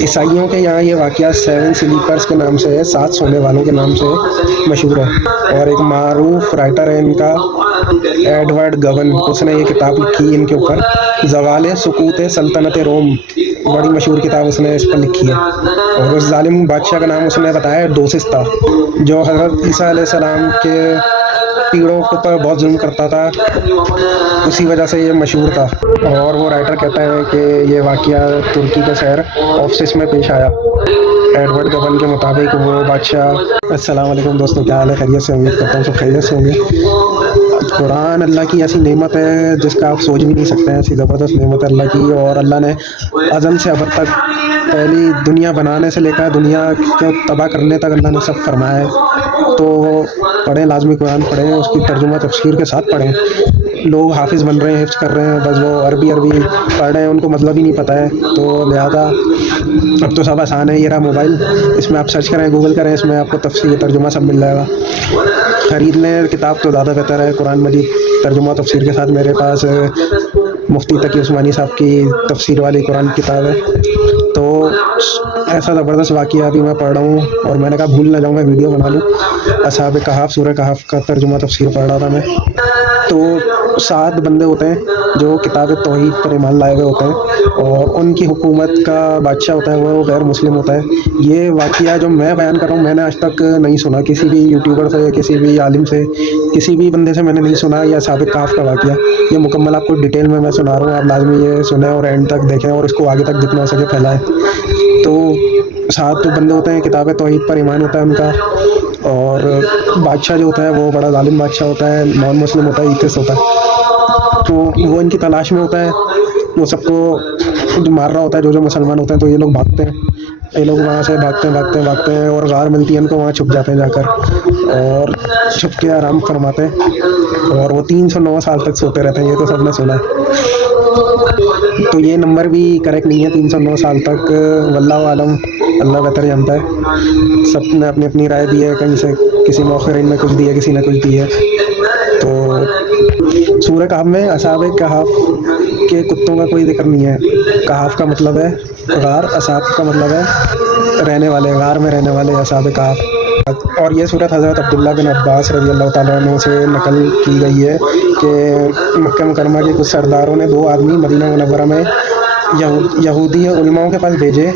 عیسائیوں کے یہاں یہ واقعہ 7 سلیپرز کے نام سے ہے، 7 سونے والوں کے نام سے مشہور ہے، اور ایک معروف رائٹر ہے ان کا ایڈورڈ گون، اس نے یہ کتاب لکھی ان کے اوپر، زوال سقوط سلطنت روم، بڑی مشہور کتاب اس نے اس پر لکھی ہے۔ اور اس ظالم بادشاہ کا نام اس نے بتایا دوسس تھا، جو حضرت عیسیٰ علیہ السلام کے پیڑوں پر بہت ظلم کرتا تھا، اسی وجہ سے یہ مشہور تھا۔ اور وہ رائٹر کہتا ہے کہ یہ واقعہ ترکی کے شہر آفسس میں پیش آیا۔ ایڈورڈ گبن کے مطابق وہ بادشاہ۔ السلام علیکم دوستوں، کیا حال ہے؟ خیریت سے؟ امید کرتا ہوں سب خیریت سے ہوں گے۔ قرآن اللہ کی ایسی نعمت ہے جس کا آپ سوچ بھی نہیں سکتے ہیں، ایسی زبردست نعمت ہے اللہ کی، اور اللہ نے ازل سے ابد تک، پہلی دنیا بنانے سے لے کر دنیا کو تباہ کرنے تک اللہ نے سب فرمایا ہے۔ تو پڑھیں، لازمی قرآن پڑھیں، اس کی ترجمہ تفسیر کے ساتھ پڑھیں۔ لوگ حافظ بن رہے ہیں، حفظ کر رہے ہیں، بس وہ عربی پڑھ رہے ہیں، ان کو مطلب ہی نہیں پتہ ہے، تو لہٰذا اب تو سب آسان ہے، یہ رہا موبائل، اس میں آپ سرچ کریں، گوگل کریں، اس میں آپ کو تفسیر ترجمہ سب مل جائے گا۔ خرید لیں کتاب تو زیادہ بہتر ہے، قرآن مجید ترجمہ تفسیر کے ساتھ میرے پاس مفتی تقی عثمانی صاحب کی تفسیر والی قرآن کی کتاب ہے۔ تو ایسا زبردست واقعہ ابھی میں پڑھ رہا ہوں، اور میں نے کہا بھول نہ جاؤں، میں ویڈیو بنا لوں۔ اصحاب کہف، سورہ کہف کا ترجمہ تفسیر پڑھ رہا تھا میں۔ تو 7 بندے ہوتے ہیں جو کتاب توحید پر ایمان لائے ہوئے ہوتے ہیں، اور ان کی حکومت کا بادشاہ ہوتا ہے وہ غیر مسلم ہوتا ہے۔ یہ واقعہ جو میں بیان کر رہا ہوں، میں نے آج تک نہیں سنا، کسی بھی یوٹیوبر سے، کسی بھی عالم سے، کسی بھی بندے سے میں نے نہیں سنا یہ اصحاب کہف کا واقعہ۔ یہ مکمل آپ کو ڈیٹیل میں سنا رہا ہوں، آپ لازمی یہ سنیں اور اینڈ تک دیکھیں، اور اس کو آگے تک جتنا ہو سکے پھیلائیں۔ تو 7 بندے ہوتے ہیں، کتاب توحید پر ایمان ہوتا ہے ان کا، اور بادشاہ جو ہوتا ہے وہ بڑا ظالم بادشاہ ہوتا ہے، نان مسلم ہوتا ہے، ایتھسٹ ہوتا ہے۔ تو وہ ان کی تلاش میں ہوتا ہے، وہ سب کو مار رہا ہوتا ہے جو مسلمان ہوتے ہیں، تو یہ لوگ بھاگتے ہیں، یہ لوگ وہاں سے بھاگتے ہیں، اور غار ملتی ہے ان کو، وہاں چھپ جاتے ہیں جا کر، اور چھپ کے آرام فرماتے ہیں، اور وہ 309 سال تک سوتے رہتے ہیں، یہ تو سب نے سنا ہے۔ تو یہ نمبر بھی کریکٹ نہیں ہے، 309 سال تک، واللہ عالم، اللہ بہتر جانتا ہے۔ سب نے اپنی اپنی رائے دی ہے، کہیں سے کسی مؤخرین نے کچھ دی ہے، کسی نے کچھ دی ہے۔ تو سورہ کہف میں اصحاب کہف کے کتوں کا کوئی ذکر نہیں ہے۔ کہف کا مطلب ہے غار، اصحاب کا مطلب ہے رہنے والے، غار میں رہنے والے، اصحاب کہف۔ اور یہ صورت حضرت عبداللہ بن عباس رضی اللہ تعالیٰ عنہ سے نقل کی گئی ہے کہ مکہ مکرمہ کے کچھ سرداروں نے 2 آدمی مدینہ منورہ میں یہودی علماؤں کے پاس بھیجے،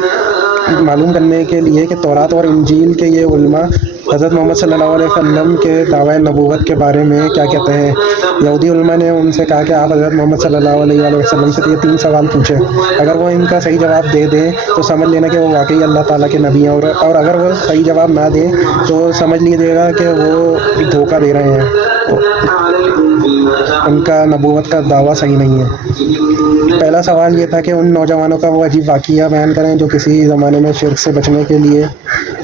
معلوم کرنے کے لیے کہ تورات اور انجیل کے یہ علماء حضرت محمد صلی اللہ علیہ وسلم کے دعوی نبوت کے بارے میں کیا کہتے ہیں۔ یہودی علماء نے ان سے کہا کہ آپ حضرت محمد صلی اللہ علیہ وسلم سے یہ 3 سوال پوچھیں، اگر وہ ان کا صحیح جواب دے دیں تو سمجھ لینا کہ وہ واقعی اللہ تعالیٰ کے نبی ہیں، اور اگر وہ صحیح جواب نہ دیں تو سمجھ لیجیے گا کہ وہ دھوکہ دے رہے ہیں، ان کا نبوت کا دعویٰ صحیح نہیں ہے۔ پہلا سوال یہ تھا کہ ان نوجوانوں کا وہ عجیب واقعہ بیان کریں جو کسی زمانے میں شرک سے بچنے کے لیے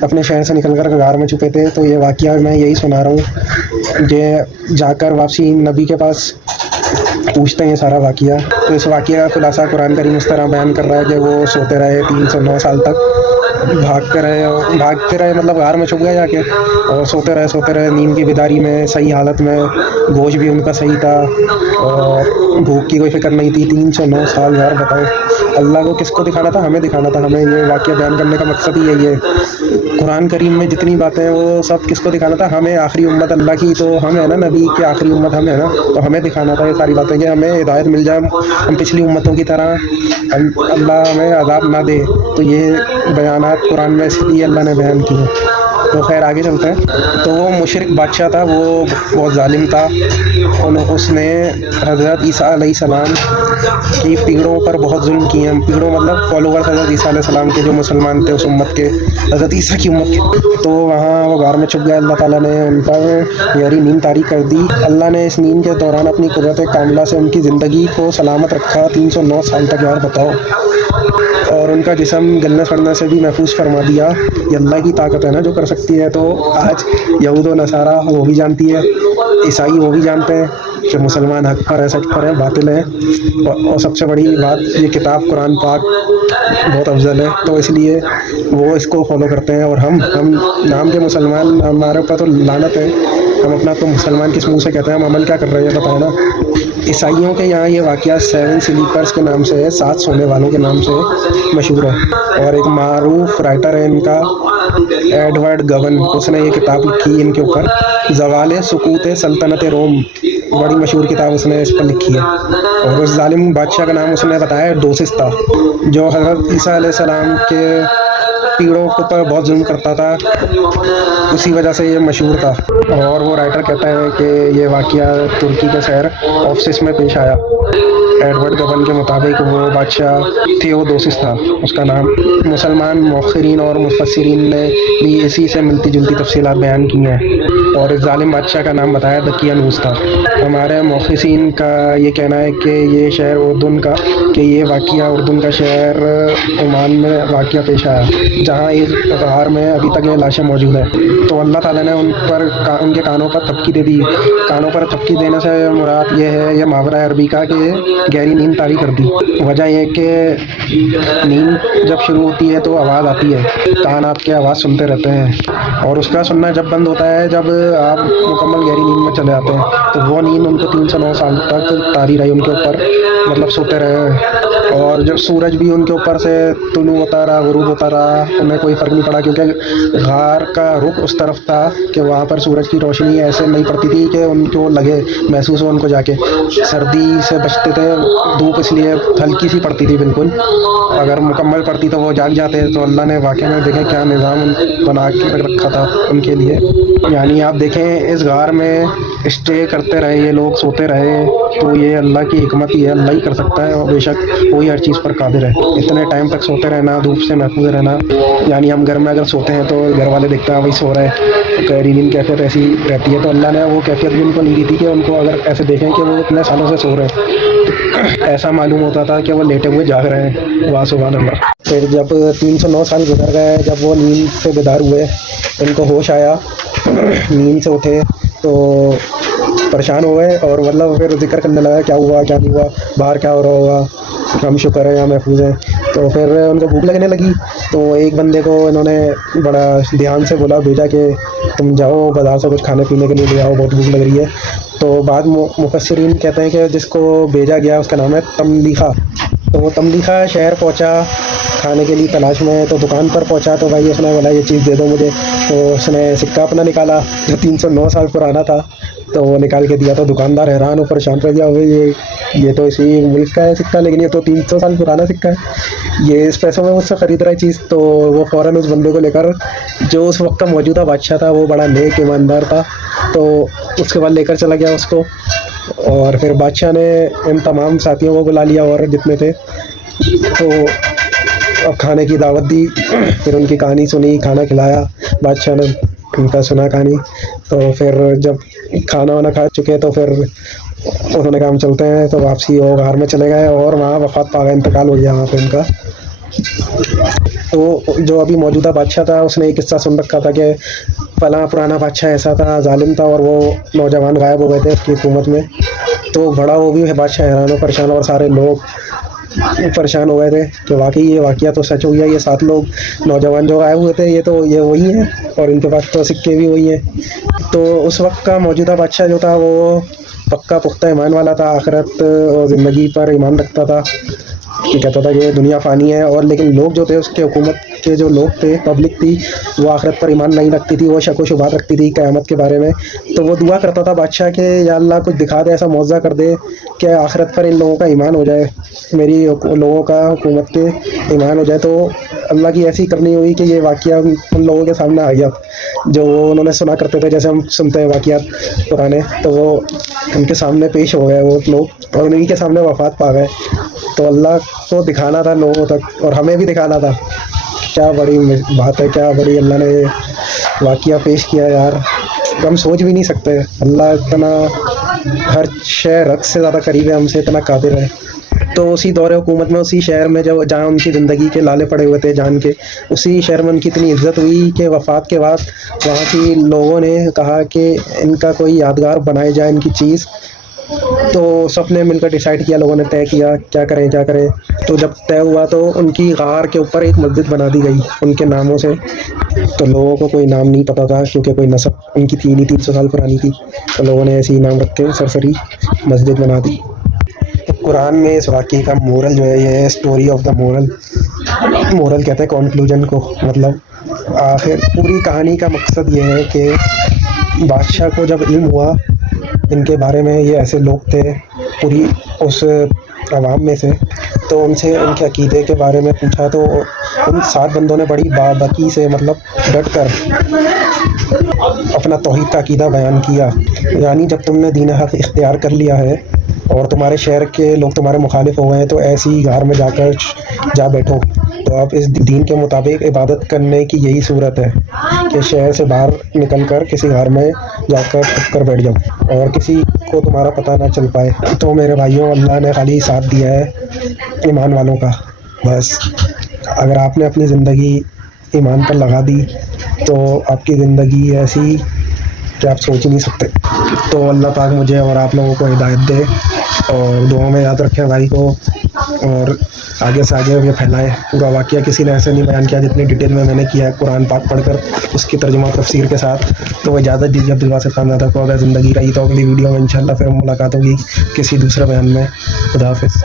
اپنے شہر سے نکل کر غار میں چھپے تھے۔ تو یہ واقعہ میں یہی سنا رہا ہوں، یہ جا کر واپسی نبی کے پاس پوچھتے ہیں یہ سارا واقعہ۔ تو اس واقعہ کا خلاصہ قرآن کریم اس طرح بیان کر رہا ہے کہ وہ سوتے رہے 309 سال تک، بھاگتے رہے مطلب غار میں چھپ گئے جا کے، اور سوتے رہے نیند کی بیداری میں، صحیح حالت میں، گوشت بھی ان کا صحیح تھا، اور بھوک کی کوئی فکر نہیں تھی۔ 309 سال، یار بتاؤ، اللہ کو کس کو دکھانا تھا؟ ہمیں دکھانا تھا۔ ہمیں یہ واقعہ بیان کرنے کا مقصد ہی یہی ہے۔ قرآن کریم میں جتنی باتیں ہیں وہ سب کس کو دکھانا تھا؟ ہمیں، آخری امت اللہ کی تو ہم ہے نا، نبی کی آخری امت ہم ہے نا، تو ہمیں دکھانا تھا یہ ساری باتیں کہ ہمیں ہدایت مل جائے، ہم پچھلی امتوں کی طرح اللہ ہمیں عذاب نہ دے۔ تو یہ بیانات قرآن میں اس لیے اللہ نے بیان کیے۔ تو خیر آگے چلتے ہیں۔ تو وہ مشرک بادشاہ تھا، وہ بہت ظالم تھا، اس نے حضرت عیسیٰ علیہ السلام کی پیڑوں پر بہت ظلم کیے ہیں۔ پیڑوں مطلب فالوورز حضرت عیسیٰ علیہ السلام کے جو مسلمان تھے اس امت کے، حضرت عیسیٰ کی امت کے۔ تو وہاں وہ غار میں چھپ گئے، اللہ تعالیٰ نے ان پر گہری نیند طاری کر دی۔ اللہ نے اس نیند کے دوران اپنی قدرت کاملہ سے ان کی زندگی کو سلامت رکھا 309 سال تک، یار بتاؤ، اور ان کا جسم گلنے سڑنے سے بھی محفوظ فرما دیا۔ یہ اللہ کی طاقت ہے نا جو کر سکتی ہے۔ تو آج یہود و نصارہ وہ بھی جانتی ہے، عیسائی وہ بھی جانتے ہیں کہ مسلمان حق پر ہے، سچ پر ہے، باطل ہے، اور سب سے بڑی بات یہ کتاب قرآن پاک بہت افضل ہے، تو اس لیے وہ اس کو فالو کرتے ہیں۔ اور ہم نام کے مسلمان، ہمارے اوپر تو لعنت ہے، ہم اپنا تو مسلمان کس منہ سے کہتے ہیں، ہم عمل کیا کر رہے ہیں بتائیں نا۔ عیسائیوں کے یہاں یہ واقعہ 7 سلیپرز کے نام سے ہے، 7 سونے والوں کے نام سے مشہور ہے، اور ایک معروف رائٹر ہے ان کا ایڈورڈ گون، اس نے یہ کتاب لکھی ان کے اوپر، زوال سقوط سلطنت روم، بڑی مشہور کتاب اس نے اس پر لکھی ہے۔ اور اس ظالم بادشاہ کا نام اس نے بتایا دوسس تھا، جو حضرت عیسیٰ علیہ السلام کے پیڑوں کے اوپر بہت ظلم کرتا تھا، اسی وجہ سے یہ مشہور تھا۔ اور وہ رائٹر کہتا ہے کہ یہ واقعہ ترکی کے شہر اوفسس میں پیش آیا۔ ایڈورڈ گون کے مطابق وہ بادشاہ تھیودوسس تھا اس کا نام۔ مسلمان مؤخرین اور مفسرین نے بھی اسی سے ملتی جلتی تفصیلات بیان کی ہیں، اور اس ظالم بادشاہ کا نام بتایا دقیانوس تھا۔ ہمارے مؤخرین کا یہ کہنا ہے کہ یہ شہر اردن کا، کہ یہ واقعہ اردن کا شہر عمان میں واقعہ پیش آیا، جہاں ایک غار میں ابھی تک یہ لاشیں موجود ہیں۔ تو اللہ تعالیٰ نے ان کے کانوں پر تھپکی دے دی۔ کانوں پر تھپکی دینے سے مراد یہ ہے، یہ محاورہ عربی کا کہ گہری نیند طاری کر دی۔ وجہ یہ کہ نیند جب شروع ہوتی ہے تو آواز آتی ہے، کان آپ کے آواز سنتے رہتے ہیں، اور اس کا سننا جب بند ہوتا ہے جب آپ مکمل گہری نیند میں چلے جاتے ہیں۔ تو وہ نیند ان کو 309 سال تک طاری رہی ان کے اوپر، مطلب سوتے رہے، اور جب سورج بھی ان کے اوپر سے طلوع ہوتا رہا، غروب ہوتا رہا، انہیں کوئی فرق نہیں پڑا، کیونکہ غار کا رخ اس طرف تھا کہ وہاں پر سورج کی روشنی ایسے نہیں پڑتی تھی کہ ان کو لگے، محسوس ہو ان کو جا کے۔ سردی سے بچتے تھے، دھوپ اس لیے ہلکی سی پڑتی تھی بالکل، اگر مکمل پڑتی تو وہ جاگ جاتے۔ تو اللہ نے واقعہ میں دیکھیں کیا نظام بنا کے رکھا تھا ان کے لیے، یعنی آپ دیکھیں اس غار میں اسٹے کرتے رہے یہ لوگ، سوتے رہے، تو یہ اللہ کی حکمت ہی ہے، اللہ ہی کر سکتا ہے، اور بے شک وہی ہر چیز پر قادر ہے۔ اتنے ٹائم تک سوتے رہنا، دھوپ سے محفوظ رہنا، یعنی ہم گھر میں اگر سوتے ہیں تو گھر والے دیکھتے ہیں وہی سو رہے ہیں، گہری نیند کیفیت ایسی رہتی ہے، تو اللہ نے وہ کیفیت بھی ان کو نہیں دی تھی کہ ان کو اگر ایسے دیکھیں کہ وہ اتنے سالوں سے سو رہے ہیں، ایسا معلوم ہوتا تھا کہ وہ لیٹے ہوئے جاگ رہے ہیں۔ واہ سبحان اللہ۔ پھر جب 309 سال گزر گئے، جب وہ نیند سے بیدار ہوئے، ان کو ہوش آیا، نیند سے اٹھے تو پریشان ہو گئے، اور مطلب پھر ذکر کرنے لگا کیا ہوا کیا نہیں ہوا، باہر کیا ہو رہا ہوگا، ہم شکر ہے یہاں محفوظ ہیں۔ تو پھر ان کو بھوک لگنے لگی، تو ایک بندے کو انہوں نے بڑا دھیان سے بھیجا کہ تم جاؤ بازار سے کچھ کھانے پینے کے لیے لے آؤ، بہت بھوک لگ رہی ہے۔ تو بعد مفسرین کہتے ہیں کہ جس کو بھیجا گیا اس کا نام ہے تملیخہ۔ تو وہ تملیخہ شہر پہنچا کھانے کے لیے تلاش میں، تو دکان پر پہنچا تو بھائی اس نے بولا یہ چیز دے دو مجھے، تو اس نے سکہ اپنا نکالا جو 309 سال پرانا تھا، تو وہ نکال کے دیا، تو دکاندار حیران ہو پریشان رہ گیا، یہ تو اسی ملک کا ہے سکہ، لیکن یہ تو 300 سال پرانا سکہ ہے، یہ اس پیسوں میں مجھ سے خرید رہا ہے چیز۔ تو وہ فوراً اس بندے کو لے کر، جو اس وقت کا موجودہ بادشاہ تھا، وہ بڑا نیک ایماندار تھا، تو اس کے بعد لے کر چلا گیا اس کو، اور پھر بادشاہ نے ان تمام ساتھیوں کو بلا لیا اور جتنے تھے، تو اب کھانے کی دعوت دی، پھر ان کی کہانی سنی، کھانا کھلایا بادشاہ نے، ان کا سنا کہانی۔ تو پھر جب کھانا وانا کھا چکے تو پھر انہوں نے کہا ہم چلتے ہیں، تو واپسی وہ غار میں چلے گئے، اور وہاں وفات پا گئے، انتقال ہو گیا وہاں پہ ان کا۔ تو جو ابھی موجودہ بادشاہ تھا اس نے یہ قصہ سن رکھا تھا کہ فلاں پرانا بادشاہ ایسا تھا، ظالم تھا، اور وہ نوجوان غائب ہو گئے تھے اس کی حکومت میں، تو بڑا وہ بھی بادشاہ حیران و پریشان، اور سارے لوگ پریشان ہو گئے تھے کہ واقعی یہ واقعہ تو سچ ہو گیا، یہ 7 لوگ نوجوان جو آئے ہوئے تھے یہ وہی ہیں، اور ان کے پاس تو سکے بھی وہی ہیں۔ تو اس وقت کا موجودہ بادشاہ جو تھا وہ پکا پختہ ایمان والا تھا، آخرت اور زندگی پر ایمان رکھتا تھا، کہ کہتا تھا کہ یہ دنیا فانی ہے، اور لیکن لوگ جو تھے اس کے حکومت کے جو لوگ تھے، پبلک تھی، وہ آخرت پر ایمان نہیں رکھتی تھی، وہ شک و شبہات رکھتی تھی قیامت کے بارے میں۔ تو وہ دعا کرتا تھا بادشاہ کہ یا اللہ کچھ دکھا دے، ایسا معجزہ کر دے کہ آخرت پر ان لوگوں کا ایمان ہو جائے، میری لوگوں کا حکومت کے ایمان ہو جائے۔ تو اللہ کی ایسی کرنی ہوئی کہ یہ واقعہ ان لوگوں کے سامنے آ گیا جو انہوں نے سنا کرتے تھے، جیسے ہم سنتے ہیں واقعات پرانے، تو وہ ان کے سامنے پیش ہو گئے وہ لوگ، اور انہیں کے سامنے وفات پا گئے۔ تو اللہ کو دکھانا تھا لوگوں تک، اور ہمیں بھی دکھانا تھا۔ کیا بڑی بات ہے، کیا بڑی اللہ نے واقعہ پیش کیا یار، ہم سوچ بھی نہیں سکتے۔ اللہ اتنا ہر شے رگ سے زیادہ قریب ہے ہم سے، اتنا قادر ہے۔ تو اسی دور حکومت میں، اسی شہر میں جہاں ان کی زندگی کے لالے پڑے ہوئے تھے جان کے، اسی شہر میں ان کی اتنی عزت ہوئی کہ وفات کے بعد وہاں کی لوگوں نے کہا کہ ان کا کوئی یادگار بنائی جائے، ان کی چیز۔ تو سب نے مل کر ڈیسائیڈ کیا، لوگوں نے طے کیا کیا کریں۔ تو جب طے ہوا تو ان کی غار کے اوپر ایک مسجد بنا دی گئی ان کے ناموں سے۔ تو لوگوں کو کوئی نام نہیں پتا تھا، کیونکہ کوئی نسب ان کی تھی نہیں، 300 سال پرانی تھی، تو لوگوں نے ایسے ہی نام رکھ کے سرسری مسجد بنا دی۔ قرآن میں اس واقعے کا مورل جو ہے یہ ہے اسٹوری آف دا مورل کہتے ہیں کنکلوژن کو، مطلب آخر پوری کہانی کا مقصد یہ ہے کہ بادشاہ کو جب علم ہوا ان کے بارے میں، یہ ایسے لوگ تھے پوری اس عوام میں سے، تو ان سے ان کے عقیدے کے بارے میں پوچھا، تو ان 7 بندوں نے بڑی بابکی سے مطلب ڈٹ کر اپنا توحید کا عقیدہ بیان کیا. یعنی جب تم نے دین حق اختیار کر لیا ہے اور تمہارے شہر کے لوگ تمہارے مخالف ہو گئے ہیں، تو ایسی غار میں جا بیٹھو. تو آپ اس دین کے مطابق عبادت کرنے کی یہی صورت ہے کہ شہر سے باہر نکل کر کسی غار میں جا کر چھپ کر بیٹھ جاؤ اور کسی کو تمہارا پتہ نہ چل پائے. تو میرے بھائیوں، اللہ نے خالی ساتھ دیا ہے ایمان والوں کا. بس اگر آپ نے اپنی زندگی ایمان پر لگا دی تو آپ کی زندگی ایسی کہ آپ سوچ ہی نہیں سکتے. تو اللہ پاک مجھے اور آپ لوگوں کو ہدایت دے، اور دعاؤں میں یاد رکھیں بھائی کو، اور آگے سے آگے یہ پھیلائے. پورا واقعہ کسی نے ایسے نہیں بیان کیا جتنی ڈیٹیل میں نے کیا ہے قرآن پاک پڑھ کر اس کی ترجمہ تفسیر کے ساتھ. تو وہ اجازت دیجیے عبدالباسط خان زادہ کو. اگر زندگی رہی تو اگلی ویڈیو میں انشاءاللہ پھر ملاقات ہوگی کسی دوسرے بیان میں. خدا حافظ.